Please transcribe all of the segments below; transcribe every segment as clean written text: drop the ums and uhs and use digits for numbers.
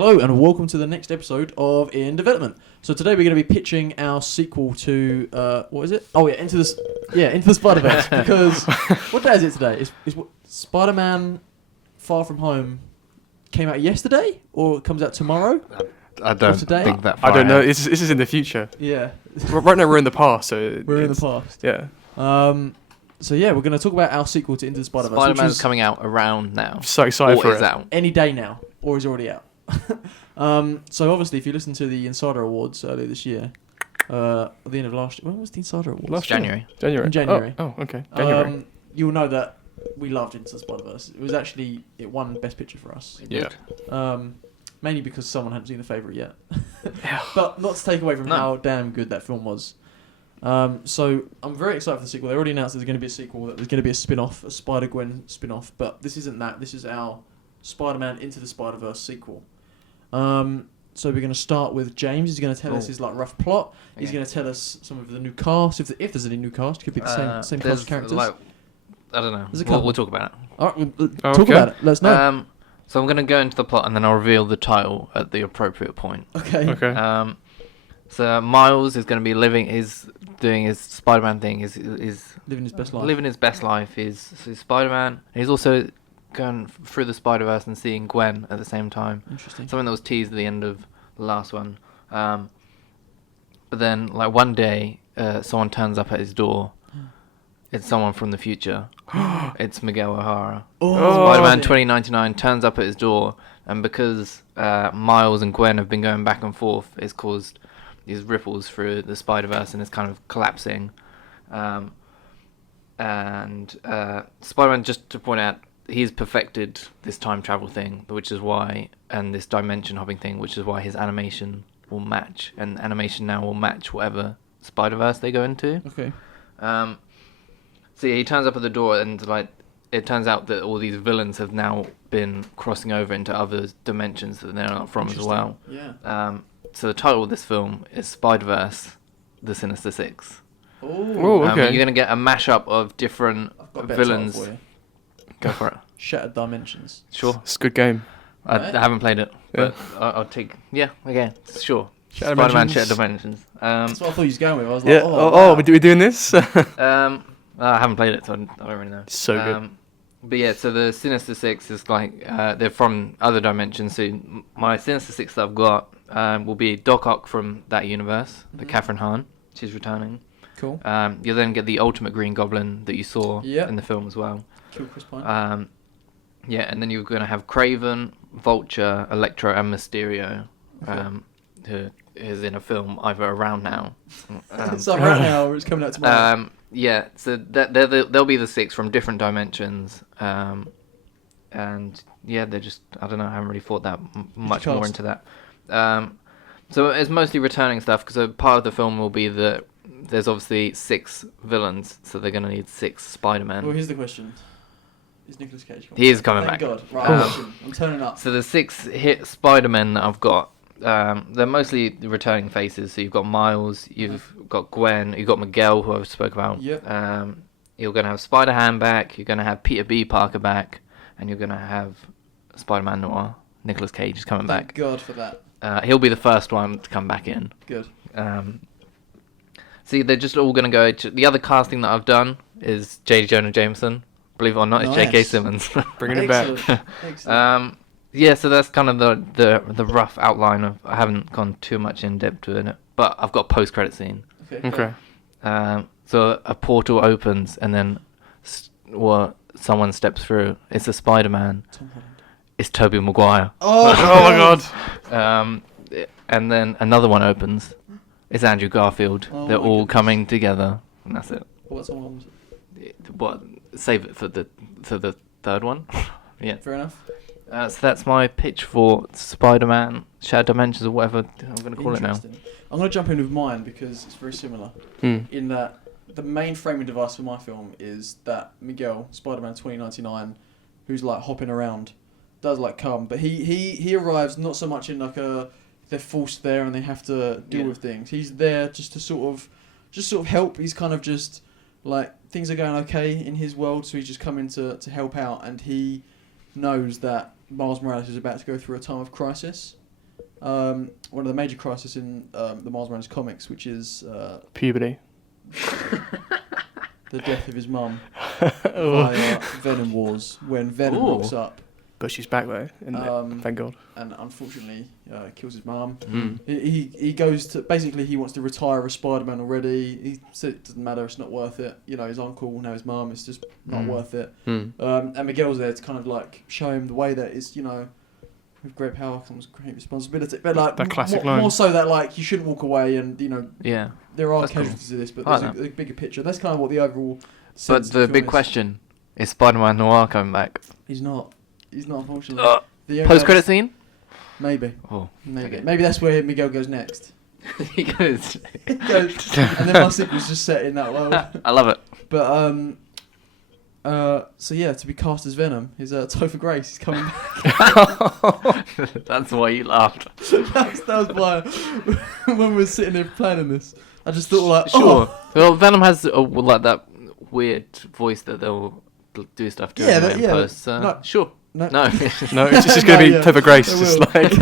Hello and welcome to the next episode of In Development. So today we're going to be pitching our sequel to what is it? Oh yeah, Into the Spiderverse. Because what day is it today? Is what Spider-Man Far From Home came out yesterday or it comes out tomorrow? I don't think that far I don't know. ahead. This is in the future. Yeah. Right now we're in the past, so We're in the past. Yeah. So yeah, we're going to talk about our sequel to Into the Spider-Verse. Spider-Man's coming out around now. So excited for is it. out. Any day now, or is already out. So obviously, if you listen to the Insider Awards earlier this year, at the end of last year, when was the Insider Awards? Last year. January. In January. Oh, okay. January. You'll know that we loved Into the Spider-Verse. It was actually, it won Best Picture for us. Yeah. Mainly because someone hadn't seen The Favourite yet. But not to take away from how damn good that film was. So I'm very excited for the sequel. They already announced there's going to be a sequel, that there's going to be a spin-off, a Spider-Gwen spin-off, but this isn't that. This is our Spider-Man Into the Spider-Verse sequel. So we're going to start with James. He's going to tell us his rough plot. Okay. He's going to tell us some of the new cast. If there's any new cast, it could be the same cast of characters. I don't know. We'll talk about it. All right, talk about it. Let us know. So I'm going to go into the plot and then I'll reveal the title at the appropriate point. Okay. So Miles is going to be doing his Spider-Man thing. Is living his best life. Living his best life. He's Spider-Man. He's also going through the Spider-Verse and seeing Gwen at the same time. Interesting. Something that was teased at the end of the last one. But then, like one day, someone turns up at his door. It's someone from the future. It's Miguel O'Hara. Spider-Man 2099 turns up at his door, and because Miles and Gwen have been going back and forth, it's caused these ripples through the Spider-Verse, and it's kind of collapsing. And Spider-Man, just to point out, he's perfected this time travel thing, which is why, and this dimension hopping thing, which is why his animation will match, and animation now will match whatever Spider-Verse they go into. Okay. So yeah, he turns up at the door, and like it turns out that all these villains have now been crossing over into other dimensions that they're not from as well. Yeah. So the title of this film is Spiderverse: The Sinister Six. Oh, okay. You're gonna get a mashup of different villains. For you. Go for it. Shattered Dimensions. Sure. It's a good game. I haven't played it, but I'll take. Yeah, okay, sure. Shattered Spider-Man: Dimensions. Shattered Dimensions. That's what I thought you was going with. I was like, Yeah. wow. We're doing this? I haven't played it, so I don't really know. So good. But yeah, so the Sinister Six is like they're from other dimensions. So my Sinister Six that I've got will be Doc Ock from that universe, the Catherine Hahn. She's returning. Cool. You'll then get the Ultimate Green Goblin that you saw in the film as well. Kill Chris Pine. Yeah, and then you're going to have Kraven, Vulture, Electro, and Mysterio, who is in a film either around now. It's up right now, or it's coming out tomorrow. Yeah, so they'll be the six from different dimensions, and yeah, they're just, I don't know, I haven't really thought that much more into that. So it's mostly returning stuff, because part of the film will be that there's obviously 6 villains, so they're going to need 6 Spider-Men. Well, here's the question. Is Nicolas Cage coming He is coming back? back. Thank God. Right, I'm turning up. So the 6 hit Spider-Men that I've got, they're mostly the returning faces. So you've got Miles, you've got Gwen, you've got Miguel, who I spoke about. Yep. You're going to have Spider-Ham back, you're going to have Peter B. Parker back, and you're going to have Spider-Man Noir. Nicolas Cage is coming back. Thank God for that. He'll be the first one to come back in. Good. See, they're just all going to go... The other casting that I've done is J. Jonah Jameson. Believe it or not, it's J.K. Simmons. Bringing it back. Excellent. Yeah, so that's kind of the rough outline of... I haven't gone too much in depth to it, but I've got a post-credit scene. Okay. So a portal opens, and then someone steps through. It's a Spider-Man. Tom Holland. It's Tobey Maguire. Oh my God. And then another one opens. It's Andrew Garfield. Oh They're all goodness. coming together, and that's it. What's Tom Holland? What? Save it for the third one. Yeah. Fair enough. So that's my pitch for Spider-Man: Shattered Dimensions, or whatever I'm going to call it now. Interesting. I'm going to jump in with mine because it's very similar. In that the main framing device for my film is that Miguel, Spider-Man 2099, who's like hopping around, does like come, but he arrives not so much in like they're forced there and they have to deal with things. He's there just to sort of help. He's kind of just like things are going okay in his world, so he's just coming to help out, and he knows that Miles Morales is about to go through a time of crisis. one of the major crises in the Miles Morales comics, which is Puberty. the death of his mum via Venom Wars, when Venom rocks up. But she's back though, thank God. And unfortunately, kills his mum. Mm. He goes to, basically he wants to retire as Spider-Man already. He said it doesn't matter, it's not worth it. You know, his uncle, now his mum, it's just not worth it. And Miguel's there to kind of like show him the way that it's, you know, with great power comes great responsibility. But like that classic line. More so that like you shouldn't walk away, and you know, there are That's casualties of this, but I there's a bigger picture. That's kind of what the overall. But sense of the film big is. question is Spider-Man Noir coming back? He's not, unfortunately. The only Post-credit other- scene? Maybe. Oh, Maybe. okay. Maybe that's where Miguel goes next. He goes. He goes, and then my sequel's just set in that world. I love it. But so yeah, to be cast as Venom is Topher Grace. He's coming back. That's why you laughed. that was why when we were sitting there planning this, I just thought like, Sure. Well, Venom has like that weird voice that they'll do stuff to Yeah, in yeah, post. no. Sure. No. No. No, it's just going to be Yeah, Topher Grace, I just will. like.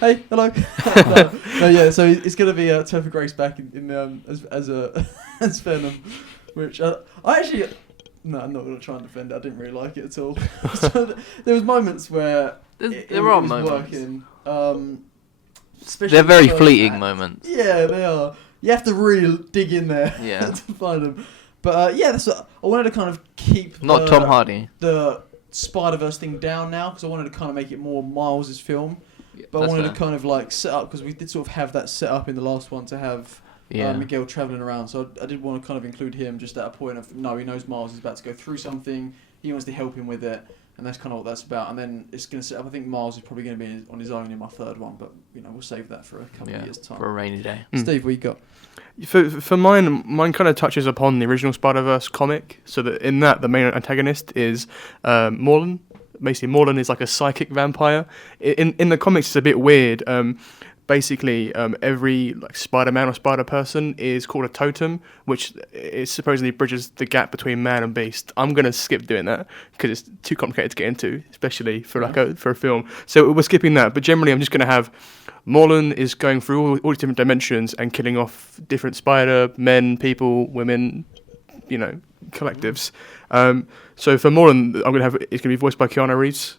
Hey, hello. no, yeah. So it's gonna be Topher Grace back in as Venom, which I actually. No, I'm not gonna try and defend it. I didn't really like it at all. So there was moments where There are was moments. working. Especially They're very the first fleeting act. moments. Yeah, they are. You have to really dig in there Yeah. to find them. But yeah, that's what, I wanted to kind of keep Not Tom Hardy. the Spiderverse thing down now, because I wanted to kind of make it more Miles' film. But I That's wanted fair. to kind of like set up, because we did sort of have that set up in the last one to have Miguel travelling around. So I did want to kind of include him just at a point of, no, he knows Miles is about to go through something. He wants to help him with it. And that's kind of what that's about. And then it's going to set up, I think Miles is probably going to be on his own in my third one. But, you know, we'll save that for a couple of years' time. For a rainy day. Steve, what you got? For mine kind of touches upon the original Spider-Verse comic. So that in that, the main antagonist is Morlun. Basically, Morlun is like a psychic vampire. In the comics, it's a bit weird. Basically, every like Spider-Man or Spider-Person is called a totem, which is supposedly bridges the gap between man and beast. I'm gonna skip doing that because it's too complicated to get into, especially for for a film. So we're skipping that. But generally, I'm just gonna have Morlun is going through all these different dimensions and killing off different spider men, people, women, you know, collectives. So for Morlun, it's gonna be voiced by Keanu Reeves.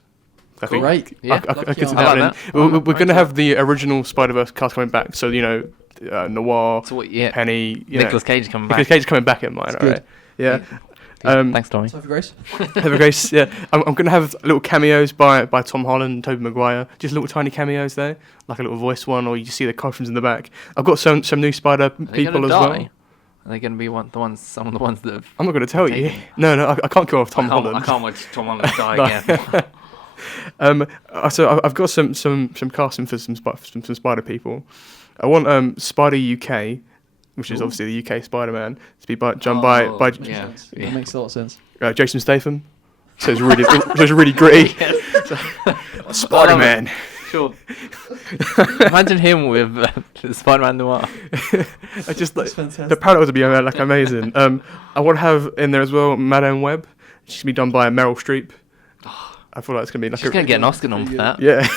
I think. Great. Yeah. I could see I like that. that. We're Right, going to have the original Spider-Verse cast coming back. So, you know, Noir, So what? Penny, you Nicolas know. Cage coming Nicolas back. Cage coming back in mine, That's alright. Yeah. Thanks, Tommy. Topher Grace? Topher Grace, yeah. I'm going to have little cameos by Tom Holland and Tobey Maguire. Just little tiny cameos there. Like a little voice one, or you just see the costumes in the back. I've got some new Spider Are they people gonna as die? well. Are they going to be some of the ones that have... I'm not going to tell you. Taken. No, I can't kill off Tom Holland. I can't watch Tom Holland die No. again. So I've got some casting for some Spider people. I want Spider UK, which is obviously the UK Spider-Man, to be done by Yeah. That makes a lot of sense. Jason Statham. So it's really gritty. Spider-Man. Sure. Imagine him with Spider-Man Noir. I just like That's fantastic. the parallels would be like amazing. I want to have in there as well Madame Web. She's gonna be done by Meryl Streep. I feel like it's gonna be like She's going to get an Oscar nom for that. yeah.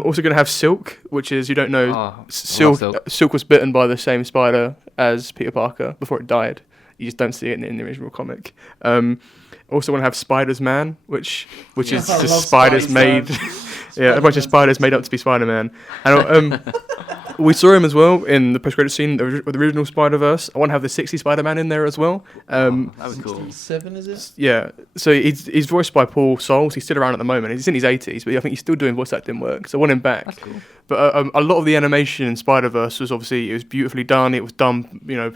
Also gonna have Silk, which is, you don't know, Oh, I love Silk. Silk was bitten by the same spider as Peter Parker before it died. You just don't see it in the original comic. Also want to have Spider's Man, which is I love just spiders Spider's made. Man. Yeah, a bunch of spiders made up to be Spider-Man. And we saw him as well in the post-credit scene with the original Spider-Verse. I want to have the 60s Spider-Man in there as well. That was cool. 67, is it? Yeah, so he's voiced by Paul Soles. He's still around at the moment. He's in his 80s, but I think he's still doing voice acting work. So I want him back. That's cool. But a lot of the animation in Spider-Verse was obviously, it was beautifully done. It was done, you know,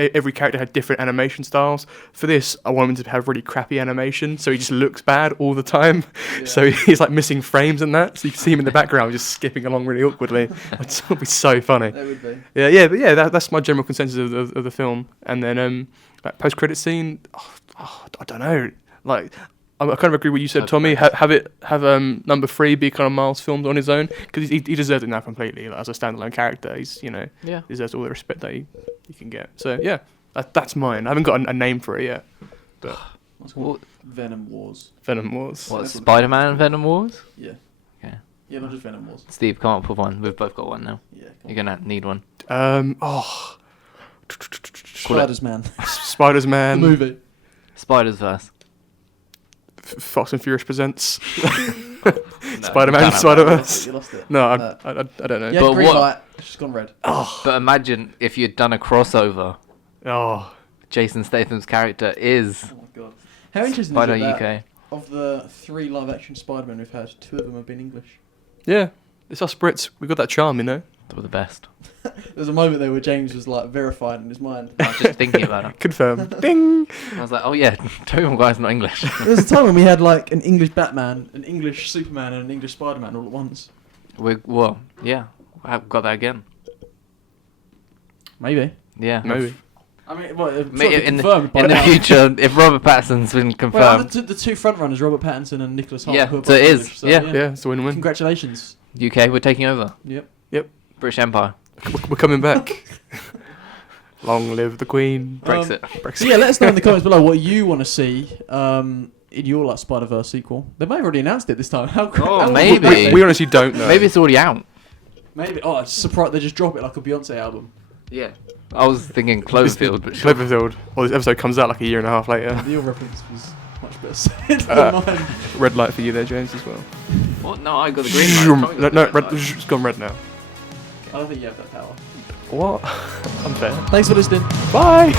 every character had different animation styles. For this, I want him to have really crappy animation, so he just looks bad all the time. Yeah. So he's like missing frames and that. So you can see him in the background just skipping along really awkwardly. It would be so funny. That would be. But that's my general consensus of the film. And then that post-credit scene, I don't know. Like, I kind of agree with what you said, Tommy. Have number 3 be kind of Miles filmed on his own, because he deserves it now completely. Like, as a standalone character, he's, you know, deserves all the respect that he can get. So yeah, that's mine. I haven't got a name for it yet. But What's called Venom Wars. Venom Wars. What, Spider-Man and Venom Wars? Yeah. Okay. Yeah, not just Venom Wars. Steve, come up with one. We've both got one now. Yeah. You're gonna need one. Spiders Man. Spiders The Man. movie. Spiderverse. Fast and Furious presents. No, Spider-Man, you can't have that. Spider-Verse. You lost it. No, No. I don't know. Yeah, But green what- light. It's just gone red. But imagine if you'd done a crossover. Oh, Jason Statham's character is Oh my god. How interesting Spider is it that UK. of the 3 live-action Spider-Man we've had, 2 of them have been English? yeah. It's us Brits. We got that charm, you know. They were the best. There's a moment there where James was like verified in his mind. I was just thinking about it. Confirm. Ding. I was like, oh yeah, Tobey Maguire's not English. There was a time when we had like an English Batman, an English Superman, and an English Spider-Man all at once. Well, yeah, I've got that again. Maybe. Yeah. Maybe. I mean, well, it's Maybe sort of in confirmed by the now. future, if Robert Pattinson's been Well, confirmed, the 2 front runners, Robert Pattinson and Nicholas Hoult. Yeah, who are so both it is. English, Yeah. Yeah, it's a win-win. Congratulations. UK, we're taking over. Yep. British Empire. We're coming back. Long live the Queen. Brexit. Brexit. So yeah, let us know in the comments below what you want to see in your like Spider-Verse sequel. They may have already announced it this time. How maybe. We honestly don't know. Maybe it's already out. Maybe. Oh, it's surprised they just drop it like a Beyonce album. Yeah. I was thinking Cloverfield, but sure. Cloverfield. Well, this episode comes out like a year and a half later. Your reference was much better said than mine. Red light for you there, James, as well. What? No, I got the green light. No, red, it's gone red now. I don't think you have that power. What? Unfair. Thanks for listening. Bye.